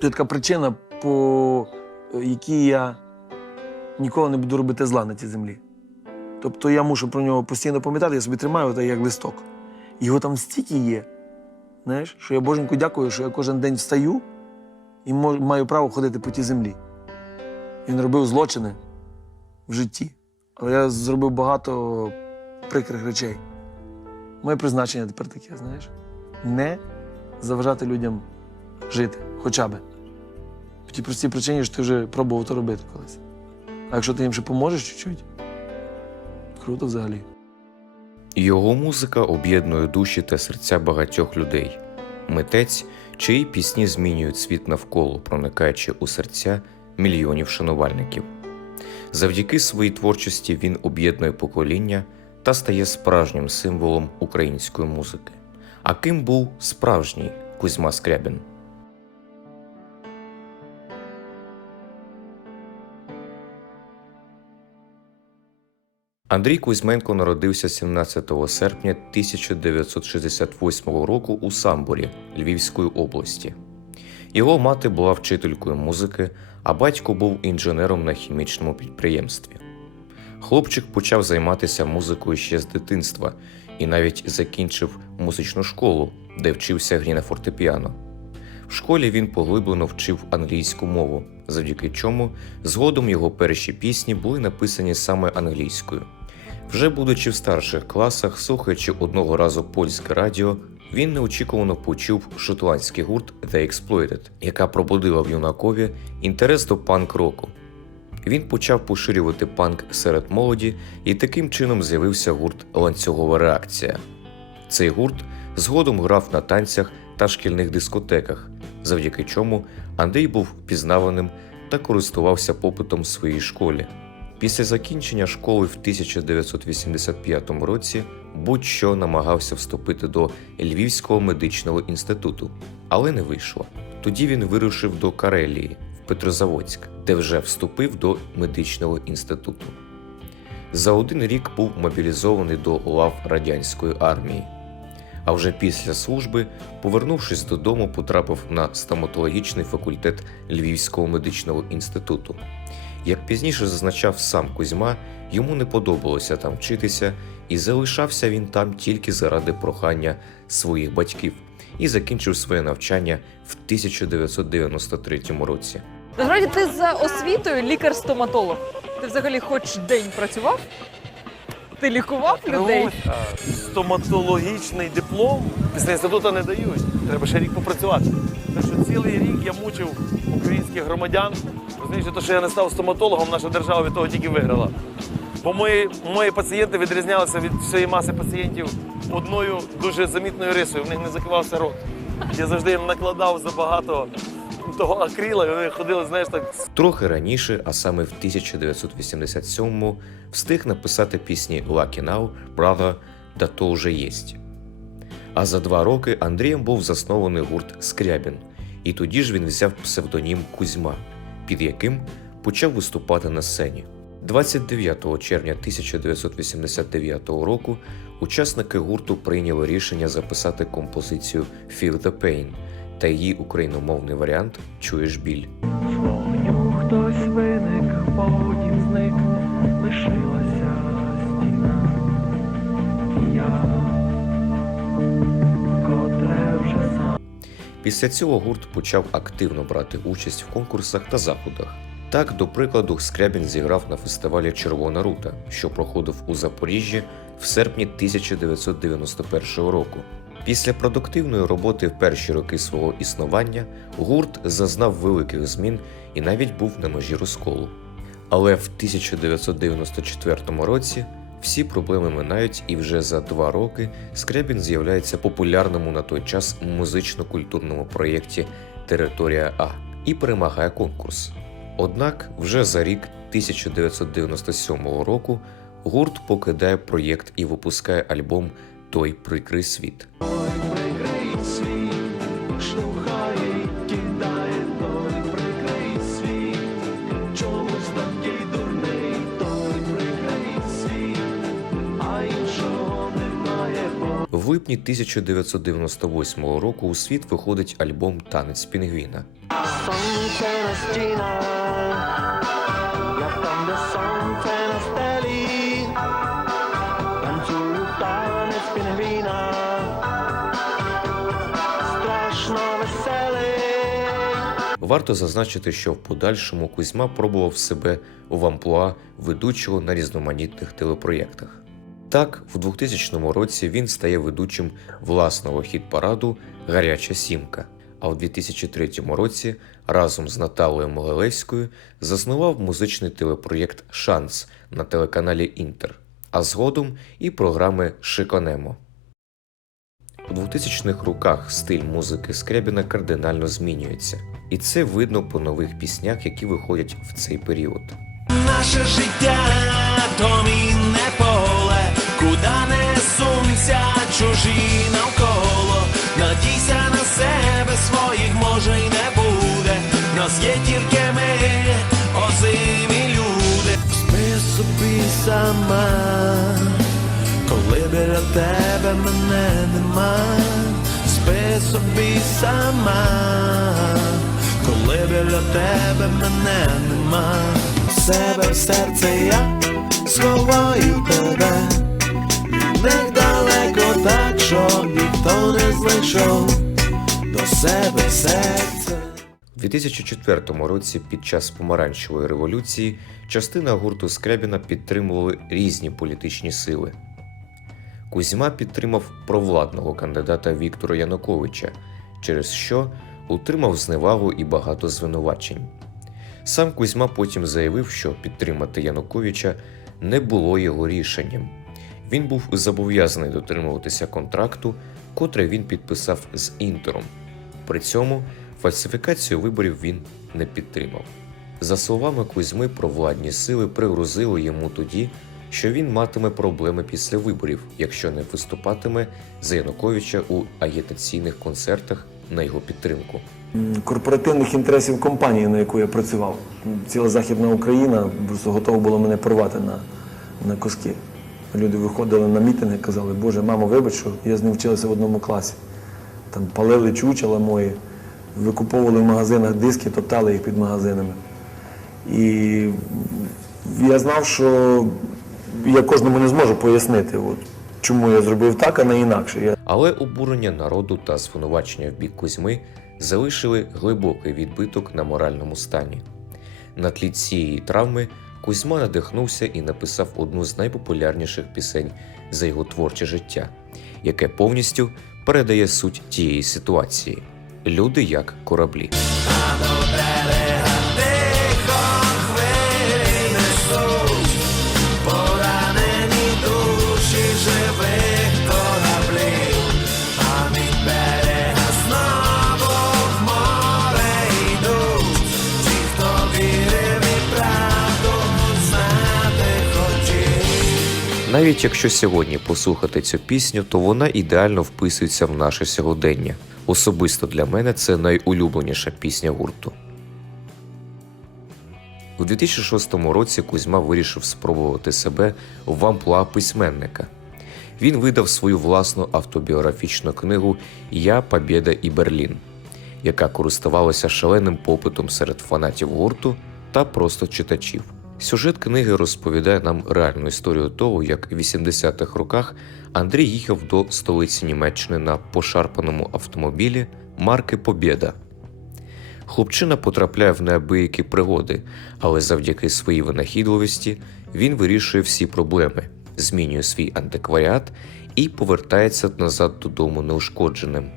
Це така причина, по якій я ніколи не буду робити зла на цій землі. Тобто я мушу про нього постійно пам'ятати, я собі тримаю так, як листок. Його там стільки є, знаєш, що я Боженьку дякую, що я кожен день встаю і маю право ходити по тій землі. Він робив злочини в житті, але я зробив багато прикрих речей. Моє призначення тепер таке, знаєш, не заважати людям жити, хоча би. По тій простій причині, що ти вже пробував то робити колись. А якщо ти їм ще поможеш чуть-чуть, круто взагалі. Його музика об'єднує душі та серця багатьох людей. Митець, чиї пісні змінюють світ навколо, проникаючи у серця мільйонів шанувальників. Завдяки своїй творчості він об'єднує покоління та стає справжнім символом української музики. А ким був справжній Кузьма Скрябін? Андрій Кузьменко народився 17 серпня 1968 року у Самборі Львівської області. Його мати була вчителькою музики, а батько був інженером на хімічному підприємстві. Хлопчик почав займатися музикою ще з дитинства і навіть закінчив музичну школу, де вчився грі на фортепіано. В школі він поглиблено вчив англійську мову, завдяки чому згодом його перші пісні були написані саме англійською. Вже будучи в старших класах, слухаючи одного разу польське радіо, він неочікувано почув шотландський гурт The Exploited, яка пробудила в юнакові інтерес до панк-року. Він почав поширювати панк серед молоді, і таким чином з'явився гурт Ланцюгова реакція. Цей гурт згодом грав на танцях та шкільних дискотеках, завдяки чому Андрій був впізнаваним та користувався попитом в своїй школі. Після закінчення школи в 1985 році будь-що намагався вступити до Львівського медичного інституту, але не вийшло. Тоді він вирушив до Карелії в Петрозаводськ, де вже вступив до медичного інституту. За один рік був мобілізований до лав радянської армії. А вже після служби, повернувшись додому, потрапив на стоматологічний факультет Львівського медичного інституту. Як пізніше зазначав сам Кузьма, йому не подобалося там вчитися, і залишався він там тільки заради прохання своїх батьків і закінчив своє навчання в 1993 році. Насправді ти за освітою лікар-стоматолог. Ти взагалі хоч день працював? Ти лікував людей? Ну, Стоматологічний диплом після інституту не дають. Треба ще рік попрацювати. Тому що цілий рік я мучив українських громадян. Розумієш, те, що я не став стоматологом, наша держава від того тільки виграла. Бо мої, мої пацієнти відрізнялися від всієї маси пацієнтів одною дуже замітною рисою. В них не закривався рот. Я завжди їм накладав забагато того акріла, і вони ходили, знаєш, так Трохи раніше, а саме в 1987-му, встиг написати пісні Lucky Now, Brother, да то уже єсть. А за два роки Андрієм був заснований гурт Скрябін, і тоді ж він взяв псевдонім Кузьма, під яким почав виступати на сцені. 29 червня 1989 року учасники гурту прийняли рішення записати композицію Feel the Pain та її україномовний варіант Чуєш біль. Вогню хтось виник, потім Після цього гурт почав активно брати участь в конкурсах та заходах. Так, до прикладу, Скрябін зіграв на фестивалі Червона рута, що проходив у Запоріжжі в серпні 1991 року. Після продуктивної роботи в перші роки свого існування гурт зазнав великих змін і навіть був на межі розколу. Але в 1994 році всі проблеми минають, і вже за два роки Скрябін з'являється популярному на той час музично-культурному проєкті Територія А і перемагає конкурс. Однак вже за рік 1997 року гурт покидає проєкт і випускає альбом Той прикрий світ. Липні 1998 року у світ виходить альбом Танець Пінгвіна. Варто зазначити, що в подальшому Кузьма пробував себе в амплуа ведучого на різноманітних телепроєктах. Так, в 2000 році він стає ведучим власного хіт-параду Гаряча сімка. А в 2003 році разом з Наталею Могилевською заснував музичний телепроєкт Шанс на телеканалі Інтер, а згодом і програми Шиконемо. У 2000-х роках стиль музики Скрябіна кардинально змінюється, і це видно по нових піснях, які виходять в цей період. Наше життя то поле, куди не сунься чужі навколо. Надійся на себе, своїх може й не буде. Нас є тільки ми, озимі люди. Спи собі сама, коли біля тебе мене нема. Спи собі сама, коли біля тебе мене нема. Себе в серце я сховаю тебе. Від них далеко так, щоб ніхто не знайшов до себе серце. У 2004 році під час помаранчевої революції частина гурту Скрябіна підтримували різні політичні сили. Кузьма підтримав провладного кандидата Віктора Януковича, через що утримав зневагу і багато звинувачень. Сам Кузьма потім заявив, що підтримати Януковича не було його рішенням. Він був зобов'язаний дотримуватися контракту, котрий він підписав з Інтером. При цьому фальсифікацію виборів він не підтримав. За словами Кузьми, провладні сили пригрозили йому тоді, що він матиме проблеми після виборів, якщо не виступатиме за Януковича у агітаційних концертах на його підтримку. Корпоративних інтересів компанії, на яку я працював. Ціла Західна Україна просто готова була мене порвати на, на куски. Люди виходили на мітинги, казали, Боже, мамо, вибач, що я з ним вчилася в одному класі. Там палили чучела мої, викуповували в магазинах диски, топтали їх під магазинами. І я знав, що я кожному не зможу пояснити, от, чому я зробив так, а не інакше. Але обурення народу та звинувачення в бік Кузьми залишили глибокий відбиток на моральному стані. На тлі цієї травми Кузьма надихнувся і написав одну з найпопулярніших пісень за його творче життя, яке повністю передає суть тієї ситуації: люди як кораблі. Навіть якщо сьогодні послухати цю пісню, то вона ідеально вписується в наше сьогодення. Особисто для мене це найулюбленіша пісня гурту. У 2006 році Кузьма вирішив спробувати себе в амплуа письменника. Він видав свою власну автобіографічну книгу Я, Побєда і Берлін, яка користувалася шаленим попитом серед фанатів гурту та просто читачів. Сюжет книги розповідає нам реальну історію того, як в 80-х роках Андрій їхав до столиці Німеччини на пошарпаному автомобілі марки Побєда. Хлопчина потрапляє в неабиякі пригоди, але завдяки своїй винахідливості він вирішує всі проблеми, змінює свій антикваріат і повертається назад додому неушкодженим.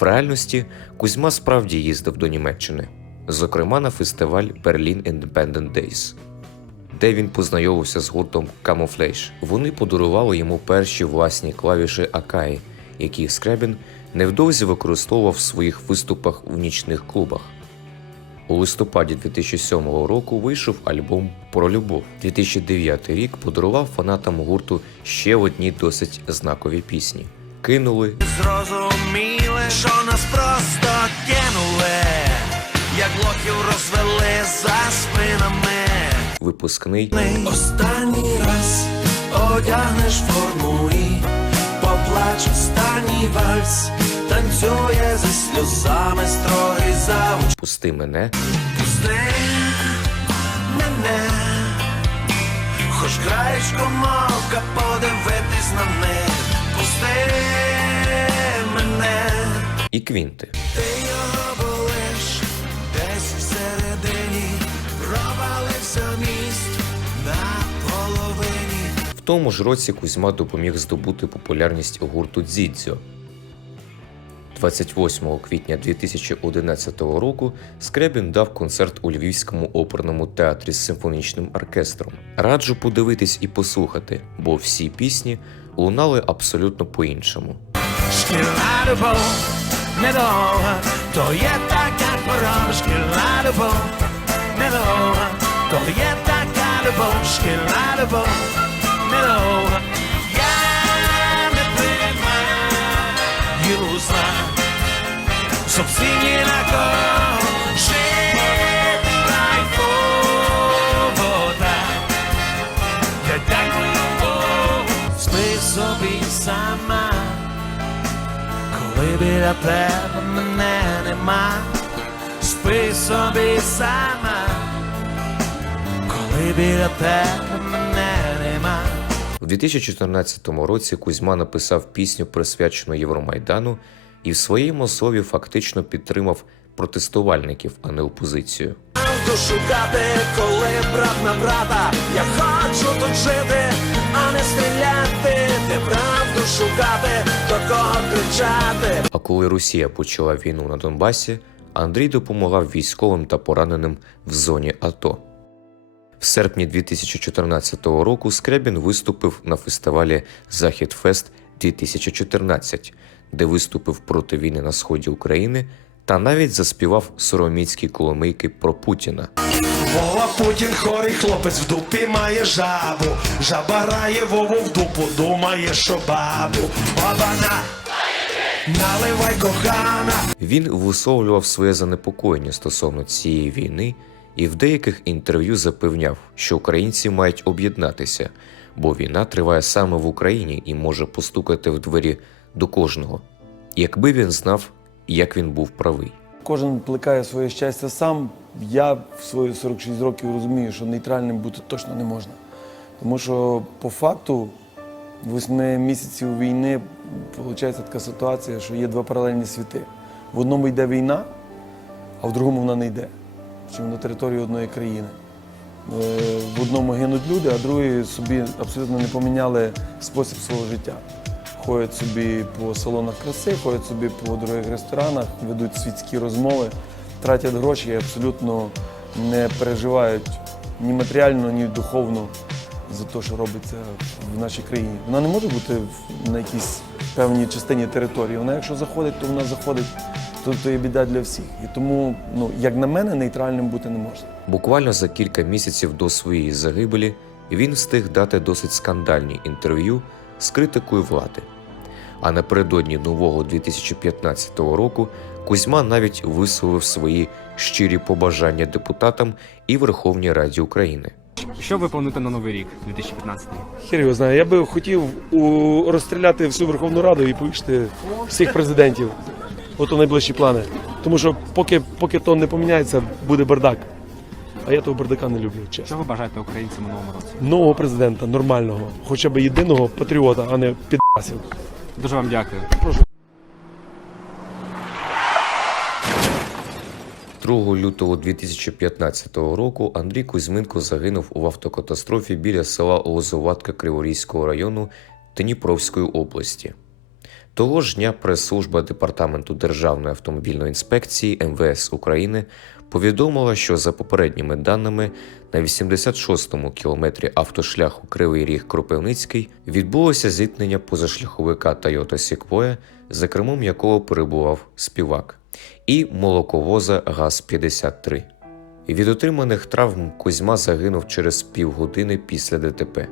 В реальності Кузьма справді їздив до Німеччини, зокрема на фестиваль Berlin Independent Days, де він познайомився з гуртом Camouflage. Вони подарували йому перші власні клавіші Акаї, які Скрябін невдовзі використовував в своїх виступах в нічних клубах. У листопаді 2007 року вийшов альбом Про любов. 2009 рік подарував фанатам гурту ще одні досить знакові пісні. Кинули, Зрозуміли, що нас просто кинули, як блоків розвели за спинами. Випускний Останній раз одягнеш форму і поплач останній вальс, танцює зі сльозами строгий завуч. Пусти мене, Пусти мене, хоч краєчко мока подивитись на них. Пусти мене, і квінти. Тому ж році Кузьма допоміг здобути популярність гурту Дзідзьо. 28 квітня 2011 року Скрябін дав концерт у Львівському оперному театрі з симфонічним оркестром. Раджу подивитись і послухати, бо всі пісні лунали абсолютно по-іншому. Шкільна любов недовга, то є така пора, шкільна любов недовга, то є така любов, шкільна любов недовга. Я не приймаю зла, зовсім ні на кого спи собі сама. Коли біля тебе мене нема, спи собі сама, коли біля тебе. У 2014 році Кузьма написав пісню, присвячену Євромайдану, і в своєму слові фактично підтримав протестувальників, а не опозицію. Шукати, коли брат на брата. Я хочу тут жити, а не стріляти. Де правду шукати, до кого кричати. А коли Росія почала війну на Донбасі, Андрій допомагав військовим та пораненим в зоні АТО. В серпні 2014 року Скрябін виступив на фестивалі Захід Фест 2014, де виступив проти війни на сході України та навіть заспівав сороміцькі коломийки про Путіна. Вова Путін хорий хлопець в дупі має жабу. Жаба грає Вову в дупу, думає, що бабу. Бабана, наливай кохана. Він висловлював своє занепокоєння стосовно цієї війни і в деяких інтерв'ю запевняв, що українці мають об'єднатися, бо війна триває саме в Україні і може постукати в двері до кожного, якби він знав, як він був правий. Кожен плекає своє щастя сам. Я в свої 46 років розумію, що нейтральним бути точно не можна. Тому що по факту восьми місяців війни виходить така ситуація, що є два паралельні світи. В одному йде війна, а в другому вона не йде. Чим на території одної країни. Е, В одному гинуть люди, а другі собі абсолютно не поміняли спосіб свого життя. Ходять собі по салонах краси, ходять собі по дорогих ресторанах, ведуть світські розмови, тратять гроші і абсолютно не переживають ні матеріально, ні духовно за те, що робиться в нашій країні. Вона не може бути на якійсь певній частині території. Вона, якщо заходить, то вона заходить, то, то є біда для всіх. І тому, ну, як на мене, нейтральним бути не можна. Буквально за кілька місяців до своєї загибелі він встиг дати досить скандальні інтерв'ю з критикою влади. А напередодні нового 2015 року Кузьма навіть висловив свої щирі побажання депутатам і Верховній Раді України. Що ви плануєте на новий рік 2015? Хер його знає. Я би хотів у, розстріляти всю Верховну Раду і повішати всіх президентів. Ото найближчі плани. Тому що поки, поки то не поміняється, буде бардак. А я того бардака не люблю, Що ви бажаєте українцям у новому році? Нового президента, нормального, хоча б єдиного патріота, а не підасів. Дуже вам дякую. 2 лютого 2015 року Андрій Кузьменко загинув у автокатастрофі біля села Лозоватка Криворізького району Дніпровської області. Того ж дня прес-служба Департаменту Державної автомобільної інспекції МВС України повідомила, що за попередніми даними на 86-му кілометрі автошляху Кривий Ріг Кропивницький відбулося зіткнення позашляховика Toyota Sequoia, за кермом якого перебував співак, і молоковоза ГАЗ-53. Від отриманих травм Кузьма загинув через півгодини після ДТП.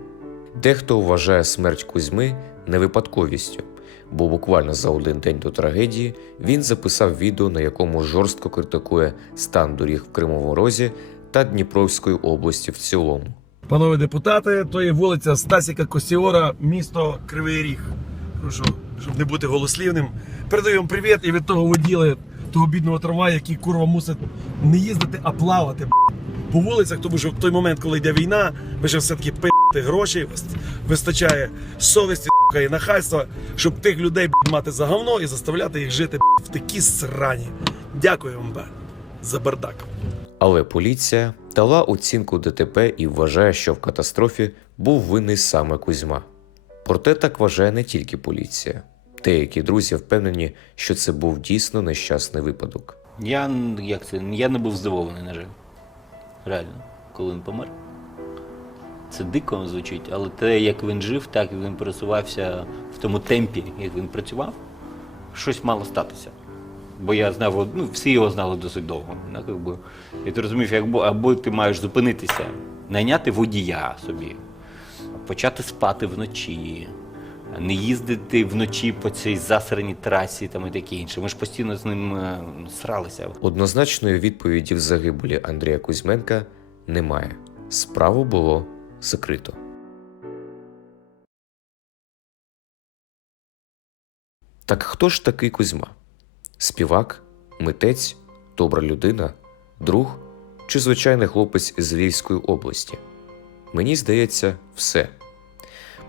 Дехто вважає смерть Кузьми невипадковістю, бо буквально за один день до трагедії він записав відео, на якому жорстко критикує стан доріг в Кримовому Розі та Дніпровської області в цілому. Панове депутати, то є вулиця Стасіка Косіора, місто Кривий Ріг. Прошу, щоб не бути голослівним, передаємо привіт і від того воділи, того бідного трамвая, який курва мусить не їздити, а плавати по вулицях, тому що в той момент, коли йде війна, ми ж все-таки пи***ти гроші, вис- вистачає совісті і нахальства, щоб тих людей мати за говно і заставляти їх жити в такій срані. Дякую вам, бе, за бардак. Але поліція дала оцінку ДТП і вважає, що в катастрофі був винний саме Кузьма. Проте так вважає не тільки поліція. Деякі друзі впевнені, що це був дійсно нещасний випадок. Я як це? Я не був здивований, на жаль. Реально, коли він помер. Це дико звучить, але те, як він жив, так як він пересувався в тому темпі, як він працював, щось мало статися. Бо я знав, ну, всі його знали досить довго. Так, якби. І ти розумієш, якби, або ти маєш зупинитися, найняти водія собі, почати спати вночі, не їздити вночі по цій засраній трасі там і таке інше. Ми ж постійно з ним е, сралися. Однозначної відповіді в загибелі Андрія Кузьменка немає. Справу було закрито. Так хто ж такий Кузьма? Співак, митець, добра людина, друг чи звичайний хлопець з Львівської області? Мені здається, все.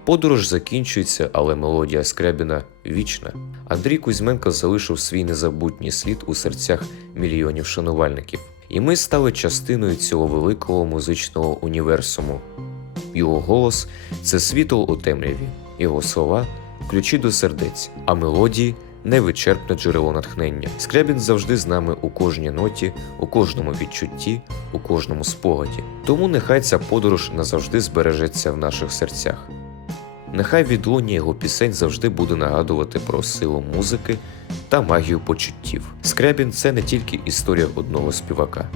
Подорож закінчується, але мелодія Скрябіна вічна. Андрій Кузьменко залишив свій незабутній слід у серцях мільйонів шанувальників. І ми стали частиною цього великого музичного універсуму. Його голос це світло у темряві, його слова ключі до сердець, а мелодії невичерпне джерело натхнення. Скрябін завжди з нами у кожній ноті, у кожному відчутті, у кожному спогаді. Тому нехай ця подорож назавжди збережеться в наших серцях. Нехай відлуння його пісень завжди буде нагадувати про силу музики та магію почуттів. Скрябін це не тільки історія одного співака,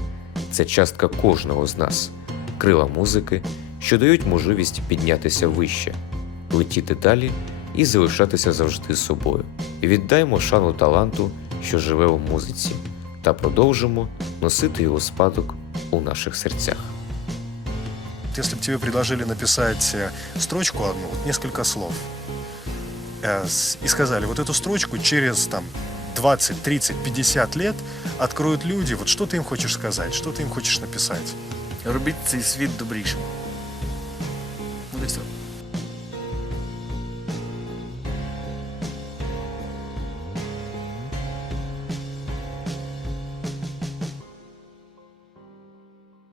це частка кожного з нас, крила музики, що дають можливість піднятися вище, летіти далі і залишатися завжди собою. Віддаймо шану таланту, що живе у музиці, та продовжимо носити його спадок у наших серцях. Вот Если бы тебе предложили написать э, строчку одну, вот несколько слов, э, с- и сказали, вот эту строчку через там 20, 30, 50 лет откроют люди, вот что ты им хочешь сказать, что ты им хочешь написать? Робіть цей світ добрішим.